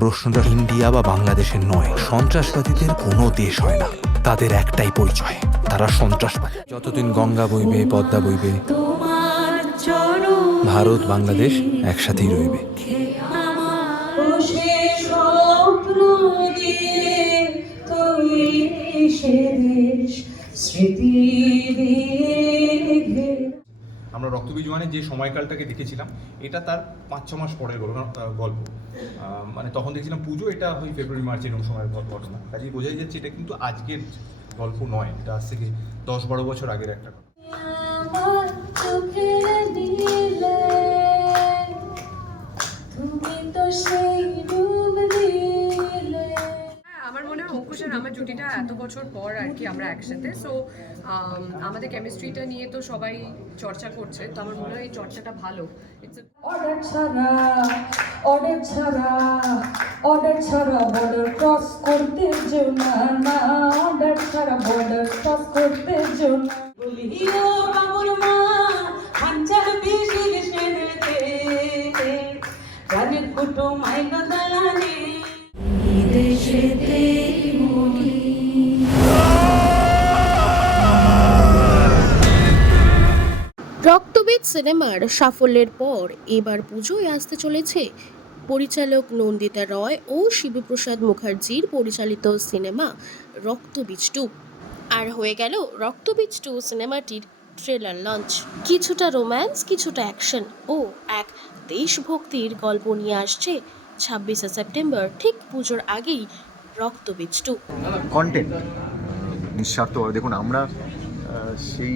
প্রশ্নটা ইন্ডিয়া বা বাংলাদেশের নয়, সন্ত্রাসবাদীদের কোনো দেশ হয় না। তাদের একটাই পরিচয়, তারা সন্ত্রাসবাদী। যতদিন গঙ্গা বইবে, পদ্মা বইবে, ভারত, বাংলাদেশ একসাথেই রইবে। স্মৃতি আমরা রক্তবীজ ওয়ানে যে সময়কালটাকে দেখেছিলাম, এটা তার পাঁচ, ছ মাস পরের গল্প। গল্প মানে তখন দেখছিলাম পুজো, এটা ওই ফেব্রুয়ারি মার্চ এরকম সময়ের ঘটনা। কাজেই বোঝাই যাচ্ছে এটা কিন্তু আজকের গল্প নয়, এটা আজ থেকে দশ, বারো বছর আগের একটা গল্প তুমি তো সেই আর আমার জুটিটা এত বছর পর আর কি আমরা একসাথে। সো আমাদের কেমিস্ট্রিটা নিয়ে তো সবাই চর্চা করছে, তো আমার মনে হয় এই চর্চাটা ভালো। অর্ডার ছাড়া অর্ডার ছাড়া অর্ডার ছাড়া বর্ডার ক্রস করতে যেও না না অর্ডার ছাড়া বর্ডার ক্রস করতে যেও বলিও মা হাঞ্চার আইন দালানে দেশেতে রক্তবীজ সিনেমার সাফল্যের পর এবার পুজোয় আসতে চলেছে পরিচালক নন্দিতা রয় ও শিবপ্রসাদ মুখার্জির পরিচালিত সিনেমা রক্তবীজ টু। আর হয়ে গেল রক্তবীজ টু সিনেমাটির ট্রেলার লঞ্চ। কিছুটা রোম্যান্স, কিছুটা অ্যাকশন ও এক দেশভক্তির গল্প নিয়ে আসছে ছাব্বিশে সেপ্টেম্বর, ঠিক পুজোর আগেই রক্তবীজ টু কন্টেন্ট নিঃস্বার্থভাবে দেখুন, আমরা সেই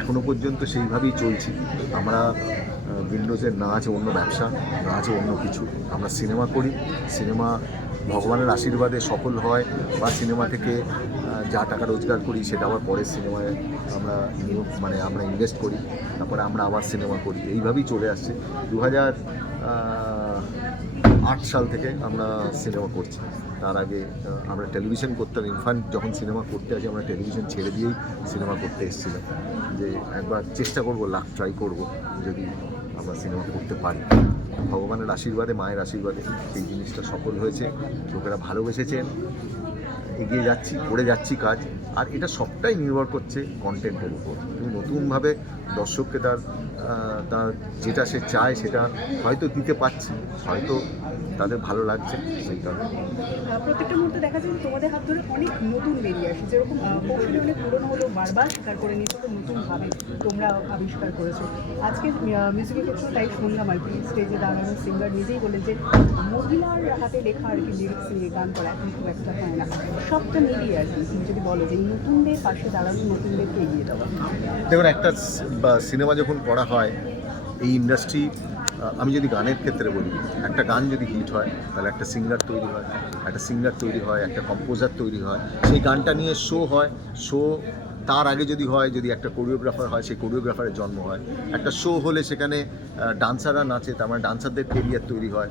এখনও পর্যন্ত সেইভাবেই চলছি। আমরা উইন্ডোজের না আছে অন্য ব্যবসা না আছে অন্য কিছু। আমরা সিনেমা করি। সিনেমা ভগবানের আশীর্বাদে সফল হয় বা সিনেমা থেকে যা টাকা রোজগার করি সেটা আবার পরের সিনেমায় আমরা নিয়োগ মানে আমরা ইনভেস্ট করি। তারপরে আমরা আবার সিনেমা করি। এইভাবেই চলে আসছে। দু হাজার আট সাল থেকে আমরা সিনেমা করছি। তার আগে আমরা টেলিভিশন করতাম। ইনফ্যান্ট যখন সিনেমা করতে আসি, আমরা টেলিভিশন ছেড়ে দিয়েই সিনেমা করতে এসেছিলাম। যে একবার চেষ্টা করব, লাখ ট্রাই করব, যদি আমরা সিনেমা করতে পারি। ভগবানের আশীর্বাদে, মায়ের আশীর্বাদে এই জিনিসটা সফল হয়েছে। লোকেরা ভালোবেসেছেন। এগিয়ে যাচ্ছি, করে যাচ্ছি কাজ। আর এটা সবটাই নির্ভর করছে কন্টেন্টের উপর। তুমি নতুনভাবে দর্শককে তার তার যেটা সে চায় সেটা হয়তো দিতে পারছি হয়তো তাদের ভালো লাগছে সেই কারণে। প্রত্যেকটা মুহূর্তে দেখা যায় তোমাদের হাত ধরে অনেক নতুন বেরিয়ে আসে। যেরকম কৌশলী অনেক পুরনো হলেও বারবার স্বীকার করে নিতে তো নতুনভাবে তোমরা আবিষ্কার করেছ। আজকে মিউজিকের ক্ষেত্রে তাই শুনলাম আর কি। স্টেজে দাঁড়ানো সিঙ্গার নিজেই বলে যে মহিলার হাতে লেখা আর কি লিরিক্স নিয়ে গান করা এখন খুব একটা হয় না। সবটা মিলিয়ে আর কি তুমি যদি বলো যে নতুনদের পাশে দাঁড়ানো নতুনদেরকে এগিয়ে দেওয়া। দেখুন একটা সিনেমা যখন করা হয় এই ইন্ডাস্ট্রি আমি যদি গানের ক্ষেত্রে বলি, একটা গান যদি হিট হয়, তাহলে একটা সিঙ্গার তৈরি হয়, একটা সিঙ্গার তৈরি হয়, একটা কম্পোজার তৈরি হয়, সেই গানটা নিয়ে শো হয় শো তার আগে যদি হয়, যদি একটা কোরিওগ্রাফার হয়, সেই কোরিওগ্রাফারের জন্ম হয়। একটা শো হলে সেখানে ডান্সাররা নাচে, তার মানে ডান্সারদের কেরিয়ার তৈরি হয়।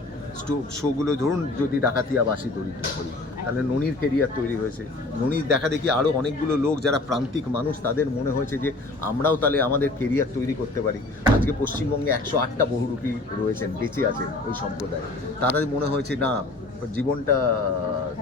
শোগুলো ধরুন যদি ডাকাতিয়া বাসি তৈরি ধরি তাহলে ননির কেরিয়ার তৈরি হয়েছে। ননির দেখা দেখি আরও অনেকগুলো লোক, যারা প্রান্তিক মানুষ, তাদের মনে হয়েছে যে আমরাও তাহলে আমাদের কেরিয়ার তৈরি করতে পারি। আজকে পশ্চিমবঙ্গে একশো আটটা বহুরূপী রয়েছেন, বেঁচে আছেন ওই সম্প্রদায়। তাদের মনে হয়েছে, না, জীবনটা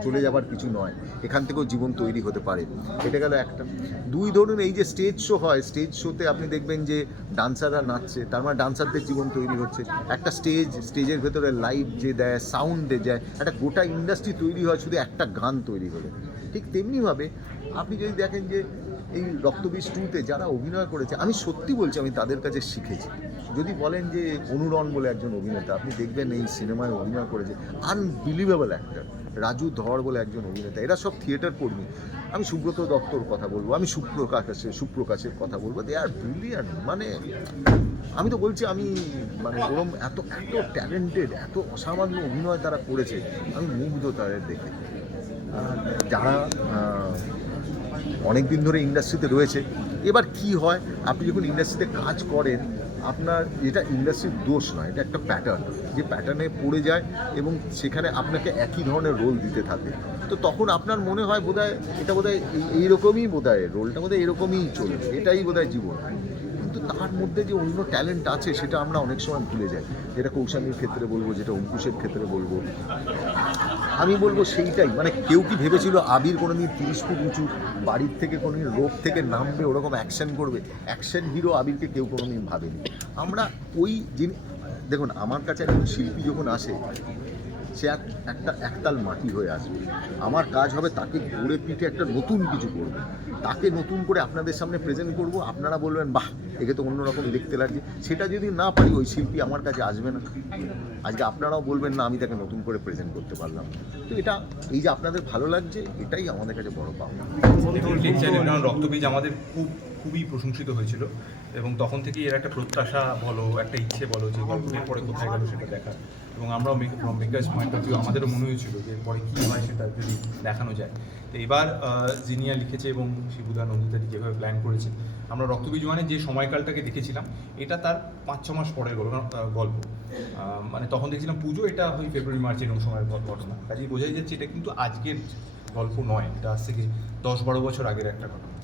চলে যাবার কিছু নয়। এখান থেকেও জীবন তৈরি হতে পারে। এটা গেল একটা। দুই ধরুন, এই যে স্টেজ শো হয় স্টেজ শোতে আপনি দেখবেন যে ডান্সাররা নাচছে, তার মানে ডান্সারদের জীবন তৈরি হচ্ছে। একটা স্টেজ স্টেজের ভেতরে লাইভ যে দেয় সাউন্ড দিয়ে যায় একটা গোটা ইন্ডাস্ট্রি তৈরি হয় শুধু একটা গান তৈরি হলে। ঠিক তেমনিভাবে আপনি যদি দেখেন যে এই রক্তবীজ টুতে যারা অভিনয় করেছে, আমি সত্যি বলছি আমি তাদের কাছে শিখেছি। যদি বলেন যে অনুরণ বলে একজন অভিনেতা, আপনি দেখবেন এই সিনেমায় অভিনয় করেছে আনবিলিভেবল অ্যাক্টর রাজু ধর বলে একজন অভিনেতা, এরা সব থিয়েটার কর্মী। আমি সুব্রত দত্তর কথা বলব, আমি সুপ্রকাশের সুপ্রকাশের কথা বলব দে আর ব্রিলিয়ান্ট মানে আমি তো বলছি আমি মানে ওরম এত এত ট্যালেন্টেড এত অসামান্য অভিনয় তারা করেছে, আমি মুগ্ধ তাদের দেখে। যারা অনেক দিন ধরে ইন্ডাস্ট্রিতে রয়েছে, এবার কি হয়, আপনি যখন ইন্ডাস্ট্রিতে কাজ করেন, আপনার এটা ইন্ডাস্ট্রির দোষ নয়, এটা একটা প্যাটার্ন যে প্যাটার্নে পড়ে যায় এবং সেখানে আপনাকে একই ধরনের রোল দিতে থাকে। তো তখন আপনার মনে হয় বোধহয় এটা বোধহয় এই- এইরকমই বোধহয় রোলটা বোধহয় এরকমই চলবে, এটাই বোধহয় জীবন। কিন্তু তার মধ্যে যে অন্য ট্যালেন্ট আছে, সেটা আমরা অনেক সময় ভুলে যাই। যেটা কৌশানীর ক্ষেত্রে বলব, যেটা অঙ্কুশের ক্ষেত্রে বলব। আমি বলব সেইটাই। মানে কেউ কি ভেবেছিল আবির কোনো দিন তিরিশ ফুট উঁচু, বাড়ির থেকে কোনো দিন রোড থেকে নামবে, ওরকম অ্যাকশন করবে? অ্যাকশন হিরো আবিরকে কেউ কোনোদিন ভাবেনি। আমরা ওই জিনিস দেখুন, আমার কাছে একজন শিল্পী যখন আসে সে এক, একটা একতাল মাটি হয়ে আসবে। আমার কাজ হবে তাকে গড়ে পিঠে একটা নতুন কিছু করবে। তাকে নতুন করে আপনাদের সামনে প্রেজেন্ট করব। আপনারা বলবেন, বাহ, একে তো অন্যরকম দেখতে লাগছে। সেটা যদি না পারি, ওই শিল্পী আমার কাছে আসবে না। আজকে আপনারাও বলবেন, না, আমি তাকে নতুন করে প্রেজেন্ট করতে পারলাম তো এটা, এই যে আপনাদের ভালো লাগছে, এটাই আমাদের কাছে বড় লেকচার রক্তবীজ আমাদের খুব খুবই প্রশংসিত হয়েছিল এবং তখন থেকেই এর একটা প্রত্যাশা বলো, একটা ইচ্ছে বলো যে গল্পটির পরে কোথায় গেল সেটা দেখা এবং আমরাও মেকার্স পয়েন্ট অফ ভিউ আমাদেরও মনে হয়েছিল যে এরপরে কী হয় সেটা যদি দেখানো যায়। তো এবার জিনিয়া লিখেছে এবং শিবুদা নন্দিতাদি যেভাবে প্ল্যান করেছে, আমরা রক্তবীজ মানে যে সময়কালটাকে দেখেছিলাম, এটা তার পাঁচ ছ মাস পরের গল্প। গল্প মানে তখন দেখছিলাম পুজো এটা হয় ফেব্রুয়ারি মার্চ এরকম সময়ের ঘটনা। কাজেই বোঝাই যাচ্ছে এটা কিন্তু আজকের গল্প নয়, এটা আজ থেকে দশ বারো বছর আগের একটা ঘটনা।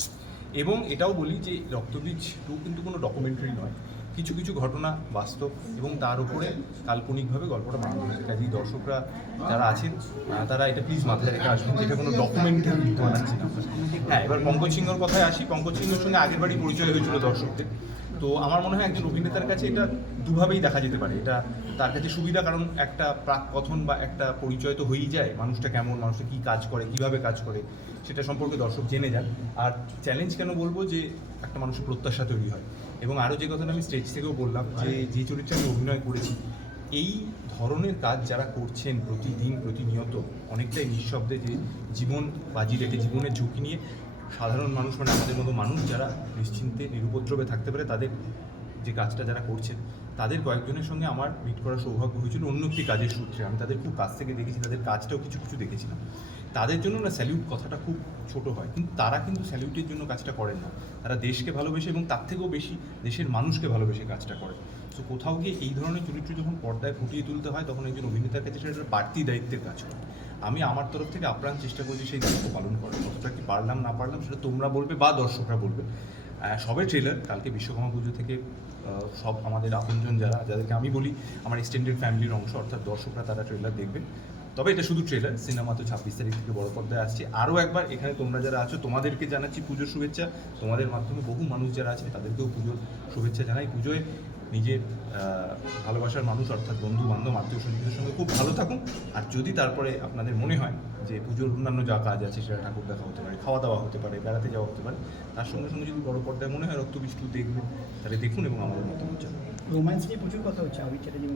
এবং এটাও বলি যে রক্তবীজ টু কিন্তু কোনো ডকুমেন্টারি নয়। কিছু কিছু ঘটনা বাস্তব এবং তার উপরে কাল্পনিকভাবে গল্পটা বানানো হয়েছে। কাজেই দর্শকরা যারা আছেন তারা এটা প্লিজ মাথায় রেখে আসবেন এটা কোনো ডকুমেন্টারি না হ্যাঁ এবার পঙ্কজ সিংহর কথায় আসি। পঙ্কজ সিংহর সঙ্গে আগের বারই পরিচয় হয়েছিল দর্শকদের। তো আমার মনে হয় একজন অভিনেতার কাছে এটা দুভাবেই দেখা যেতে পারে। এটা তার কাছে সুবিধা, কারণ একটা প্রাক কথন বা একটা পরিচয় তো হয়েই যায়, মানুষটা কেমন, মানুষটা কী কাজ করে, কীভাবে কাজ করে, সেটা সম্পর্কে দর্শক জেনে যান আর চ্যালেঞ্জ কেন বলব যে, একটা মানুষের প্রত্যাশা তৈরি হয়। এবং আরও যে কথাটা আমি স্টেজ থেকেও বললাম, যে যে চরিত্রে আমি অভিনয় করেছি, এই ধরনের কাজ যারা করছেন প্রতিদিন, প্রতিনিয়ত, অনেকটাই নিঃশব্দে যে জীবন বাজি রেখে, জীবনের ঝুঁকি নিয়ে, সাধারণ মানুষ মানে আমাদের মতো মানুষ যারা নিশ্চিন্তে, নিরুপদ্রবে থাকতে পারে, তাদের যে কাজটা যারা করছেন, তাদের কয়েকজনের সঙ্গে আমার মিট করার সৌভাগ্য হয়েছিল অন্য একটি কাজের সূত্রে। আমি তাদের খুব কাছ থেকে দেখেছি, তাদের কাজটাও কিছু কিছু দেখেছিলাম। তাদের জন্য না স্যালিউট কথাটা খুব ছোট হয়, কিন্তু তারা কিন্তু স্যালিউটের জন্য কাজটা করেন না। তারা দেশকে ভালোবেসে এবং তার থেকেও বেশি দেশের মানুষকে ভালোবেসে কাজটা করে। তো কোথাও গিয়ে এই ধরনের চরিত্র যখন পর্দায় ফুটিয়ে তুলতে হয়, তখন একজন অভিনেতার কাছে সেটা বাড়তি দায়িত্বের কাজ করে আমি আমার তরফ থেকে আপ্রাণ চেষ্টা করছি সেই দায়িত্ব পালন করার। কতটা কি পারলাম না পারলাম, সেটা তোমরা বলবে বা দর্শকরা বলবে। সবে ট্রেলার কালকে বিশ্বকর্মা পুজো থেকে সব আমাদের আপনজন যারা, যাদেরকে আমি বলি, আমার এক্সটেন্ডেড ফ্যামিলির অংশ, অর্থাৎ দর্শকরা তারা ট্রেলার দেখবে। তবে এটা শুধু ট্রেলার সিনেমা তো ছাব্বিশ তারিখ থেকে বড় পর্দায় আসছে। আরও একবার, এখানে তোমরা যারা আছো, তোমাদেরকে জানাচ্ছি পুজোর শুভেচ্ছা। তোমাদের মাধ্যমে বহু মানুষ যারা আছে, তাদেরকেও পুজোর শুভেচ্ছা জানাই। পুজোয় নিজের ভালোবাসার মানুষ অর্থাৎ বন্ধু বান্ধব আত্মীয় স্বজনদের সঙ্গে খুব ভালো থাকুন। আর যদি তারপরে আপনাদের মনে হয় যে পুজোর অন্যান্য যা কাজ আছে সেটা ঠাকুর দেখা হতে পারে খাওয়া দাওয়া হতে পারে বেড়াতে যাওয়া হতে পারে তার সঙ্গে সঙ্গে যদি বড় পর্দায় মনে হয় রক্তবিষ্টু দেখবেন তাহলে দেখুন এবং আমাদের মতামত জানান। রোম্যান্স নিয়ে প্রচুর কথা হচ্ছে আবির চ্যাটার্জি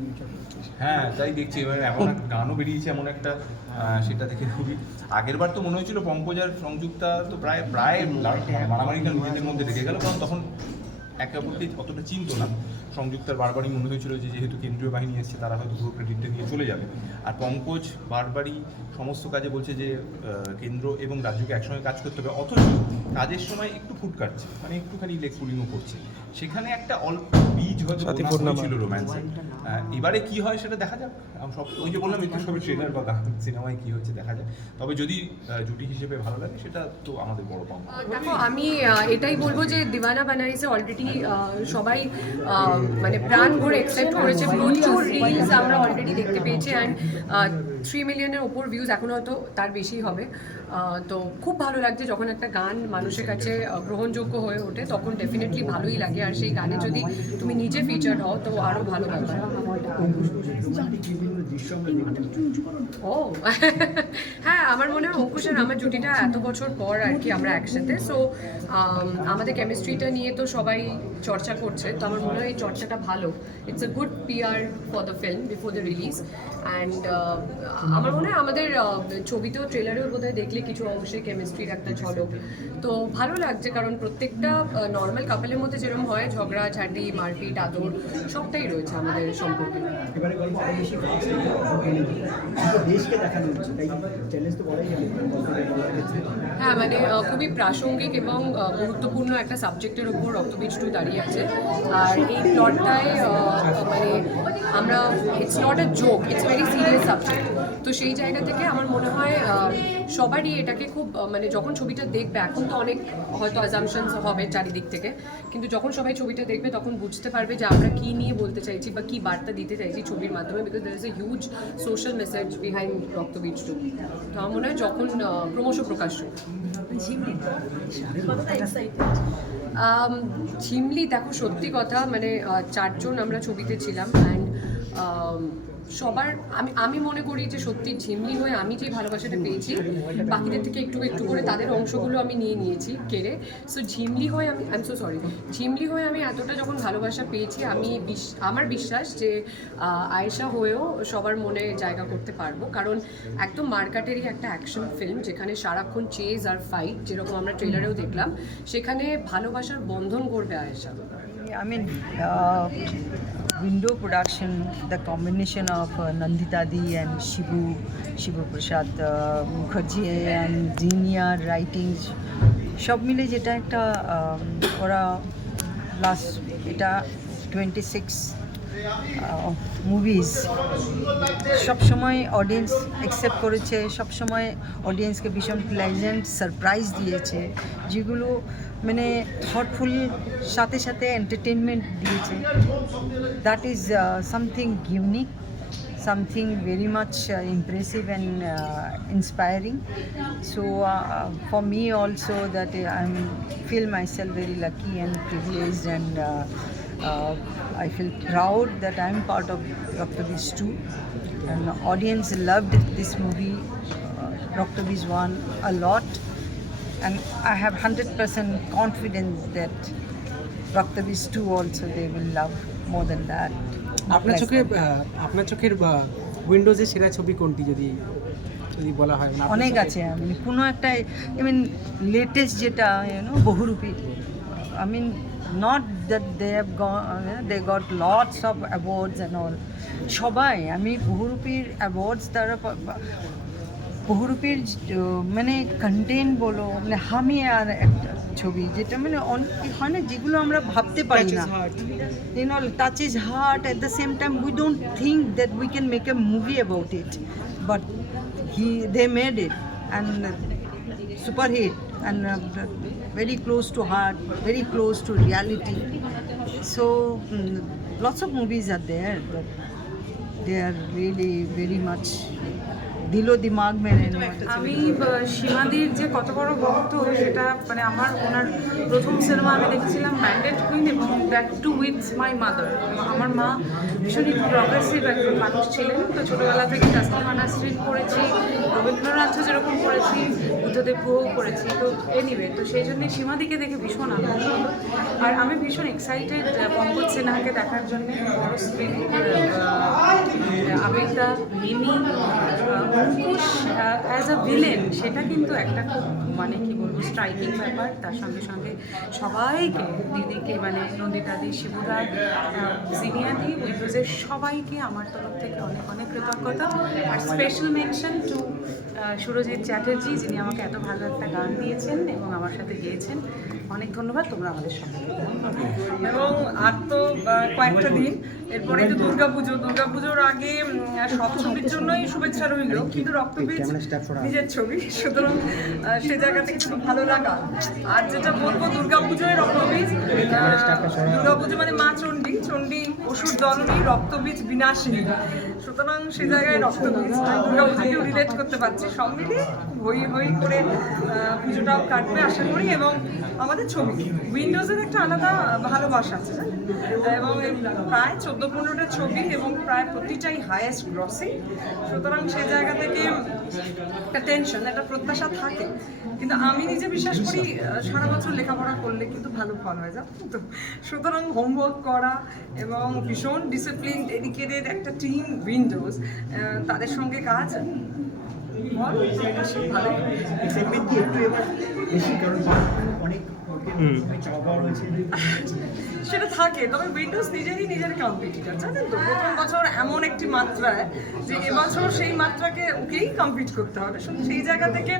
হ্যাঁ তাই দেখছি এবার এমন এক গানও বেরিয়েছে এমন একটা সেটা দেখে খুবই আগের বার তো মনে হয়েছিল পঙ্কজ আর সংযুক্তা তো প্রায় প্রায় মারামারি গান নিজেদের মধ্যে রেখে গেল কারণ তখন একে অপরকে অতটা চিনতো না। সংযুক্তার বারবারই মনে হয়েছিল যে যেহেতু কেন্দ্রীয় বাহিনী এসছে, তারা হয়তো পুরো ক্রেডিটটা নিয়ে চলে যাবে। আর পঙ্কজ বারবারই সমস্ত কাজে বলছে যে কেন্দ্র এবং রাজ্যকে একসঙ্গে কাজ করতে হবে। অথচ কাজের সময় একটু ফুট কাটছে মানে একটুখানি লেগ পুলিংও করছে। সেখানে একটা অল্প বীজ হয়তো ছিল রোম্যান্সে এবারে কি হয় সেটা দেখা যাক। আমি সব ওই যে বললাম একটু সবই ট্রেলার বা গান সিনেমায় কি হচ্ছে দেখা যাক। তবে যদি জুটি হিসেবে ভালো লাগে সেটা তো আমাদের বড় পাওয়া দেখো আমি এটাই বলব যে দিওয়ানা বানারিসে অলরেডি সবাই মানে প্রাণ ভরে এক্সেপ্ট করেছে। প্রচুর রিলস আমরা অলরেডি দেখতে পেয়েছি অ্যান্ড থ্রি মিলিয়নের ওপর ভিউজ এখন হয়তো তার বেশি হবে। তো খুব ভালো লাগছে যখন একটা গান মানুষের কাছে গ্রহণযোগ্য হয়ে ওঠে, তখন ডেফিনেটলি ভালোই লাগে। আর সেই গানে যদি তুমি নিজে ফিচার হও, তো আরও ভালো লাগবে। দৃশ্য আমরা ও হ্যাঁ আমার মনে হয় অঙ্কুশ আর আমার জুটিটা এত বছর পর আর কি আমরা একসাথে। সো আমাদের কেমিস্ট্রিটা নিয়ে তো সবাই চর্চা করছে তো আমার মনে হয় এই চর্চাটা ভালো। It's a good PR for the film before the release and আমার মনে হয় আমাদের আহ, ছবিতেও ট্রেলারেও বোধহয় দেখলে কিছু অবশ্যই কেমিস্ট্রির একটা ঝলক। তো ভালো লাগছে কারণ প্রত্যেকটা নর্মাল কাপলের মধ্যে যেরকম হয় ঝগড়া ঝাঁটি মারপিট আদর সবটাই রয়েছে আমাদের সম্পর্কে। এবারে গল্প আরও বেশি দেশকে দেখানো হচ্ছে, তাই চ্যালেঞ্জ তো বলাই যাবে হ্যাঁ মানে খুবই প্রাসঙ্গিক এবং গুরুত্বপূর্ণ একটা সাবজেক্টের উপর রক্তবীজ টু দাঁড়িয়ে আছে। আর এই প্লটটায় মানে আমরা it's not a joke it's very serious subject তো সেই জায়গা থেকে আমার মনে হয় সবারই এটাকে খুব মানে যখন ছবিটা দেখবে এখন তো অনেক হয়তো অ্যাজামশনস হবে চারিদিক থেকে কিন্তু যখন সবাই ছবিটা দেখবে তখন বুঝতে পারবে যে আমরা কী নিয়ে বলতে চাইছি বা কী বার্তা দিতে চাইছি ছবির মাধ্যমে because there is a huge social message behind Raktabeej two তো আমার মনে হয় যখন ক্রমশ প্রকাশ্য ঝিমলি? দেখো সত্যি কথা মানে চারজন আমরা ছবিতে ছিলাম অ্যান্ড সবার আমি আমি মনে করি যে সত্যি ঝিমলি হয়ে আমি যে ভালোবাসাটা পেয়েছি বাকিদের থেকে একটু একটু করে তাদের অংশগুলো আমি নিয়ে নিয়েছি কেড়ে। সো ঝিমলি হয়ে আমি I am so sorry Jhimli হয়ে আমি এতটা যখন ভালোবাসা পেয়েছি আমি বিশ- আমার বিশ্বাস যে আয়েশা হয়েও সবার মনে জায়গা করতে পারব। কারণ একদম মার্কাটেরই একটা অ্যাকশন ফিল্ম যেখানে সারাক্ষণ চেজ আর ফাইট যেরকম আমরা ট্রেলারেও দেখলাম সেখানে ভালোবাসার বন্ধন করবে Ayesha. Mean, uh, window production, the combination of uh, Nandita Di and Shibu, Shibu Prasad uh, Mukherjee and Dinia writings, সব মিলে যেটা একটা um, ওরা লাস্ট এটা টোয়েন্টি সিক্স মুভিজ সবসময় অডিয়েন্স অ্যাকসেপ্ট করেছে সবসময় অডিয়েন্সকে ভীষণ প্লেজেন্ট সারপ্রাইজ দিয়েছে যেগুলো মানে থটফুল সাথে সাথে এন্টারটেনমেন্ট দিয়েছে that is something unique something very much uh, impressive and uh, inspiring. So uh, for me also that I very myself very lucky and uh, uh, I feel proud that I'm part of Dr. Beast 2 and the audience loved this movie uh, Dr. Beast 1 a lot and I have 100% confidence that Dr. Beast 2 also they will love more than that. আপনার চোখে আপনার চোখের উইন্ডোজের সেরা ছবি কোনটি যদি যদি বলা হয় মানে অনেক? আছে আমি কোনো একটা আই মিন লেটেস্ট যেটা you know Bahurupi I mean not that they have they got lots of awards and all সবাই আমি বহুরূপীর অ্যাওয়ার্ডস দ্বারা বহুরূপীর মানে কন্টেন্ট বলো মানে হামি আর একটা ছবি যেটা মানে অনেক হয় না যেগুলো আমরা ভাবতে পারি না you know touches heart at the same time we don't think that we can make a movie about it but he they made it and uh, super hit and uh, very close to heart very close to reality. So mm, lots of movies are there but they are really very much mein rehne wale. আমি সীমাদির যে কত বড় ভক্ত সেটা মানে আমার ওনার প্রথম cinema আমি দেখেছিলাম ম্যান্ডেট কুইন এবং that too with my mother আমার মা ভীষণই প্রগ্রেসিভ একজন মানুষ ছিলেন। তো ছোটোবেলা থেকে তাসলিমা নাসরিন পড়েছি রবীন্দ্রনাথও যেরকম পড়েছি বুদ্ধদেব গুহও করেছি, তো এনিওয়ে তো সেই জন্যে সীমাদিকে দেখে ভীষণ আনন্দ আর আমি ভীষণ এক্সাইটেড পঙ্কজ সিনহাকে দেখার জন্য বড় screen আবেগদা Mimi Ankush as a villain সেটা কিন্তু একটা খুব মানে কি বলব স্ট্রাইকিং ব্যাপার। তার সঙ্গে সঙ্গে সবাইকে, দিদিকে মানে নন্দিতাদি শিবুদা সিনিয়াদি উইন্ডোজের সবাইকে আমার তরফ থেকে অনেক অনেক কৃতজ্ঞতা। আর special mention to Surajit Chatterjee, যিনি আমাকে এত ভালো একটা গান দিয়েছেন এবং আমার সাথে গিয়েছেন। অনেক ধন্যবাদ তোমরা আমাদের সঙ্গে এবং আর তো কয়েকটা দিন। এরপরে তো দুর্গাপুজো দুর্গাপুজোর আগে সব ছবির জন্যই শুভেচ্ছা রইল কিন্তু রক্তবীজ নিজের ছবি। সুতরাং সে জায়গা থেকে খুব ভালো লাগা। আর যেটা বলব দুর্গাপুজোয় রক্তবীজ দুর্গাপুজো মানে মা চণ্ডী চণ্ডী অসুর দলনী রক্তবীজ বিনাশিনী। সুতরাং সে জায়গায় রক্তবীজ আমি দুর্গাপুজোকেও রিলেট করতে পারছি। সব মিলিয়ে হই হই করে পুজোটাও কাটবে আশা করি এবং আমাদের ছবি। উইন্ডোজের একটা আলাদা ভালোবাসা আছে এবং প্রায় চোদ্দ পনেরোটা ছবি এবং প্রায় প্রতিটাই হায়েস্ট গ্রসিং সুতরাং সেই জায়গা থেকে একটা টেনশন একটা প্রত্যাশা থাকে। কিন্তু আমি নিজে বিশ্বাস করি সারা বছর লেখাপড়া করলে কিন্তু ভালো ফল হয় জানো তো? সুতরাং হোমওয়ার্ক করা এবং ভীষণ ডিসিপ্লিন ডেডিকেটেড একটা টিম উইন্ডোজ তাদের সঙ্গে কাজ? সেটা থাকে তবে উইন্ডোজ নিজেরই নিজের কম্পিটিটার জানেন তো? প্রথম বছর এমন একটি মাত্রায় যে এবছর সেই মাত্রাকে ওকেই কমপ্লিট করতে হবে। শুধু সেই জায়গা থেকে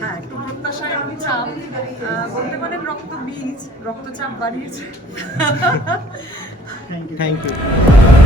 হ্যাঁ একটু প্রত্যাশা একটু চাপ বলতে পারেন রক্ত বীজ রক্তচাপ বাড়িয়েছে। Thank you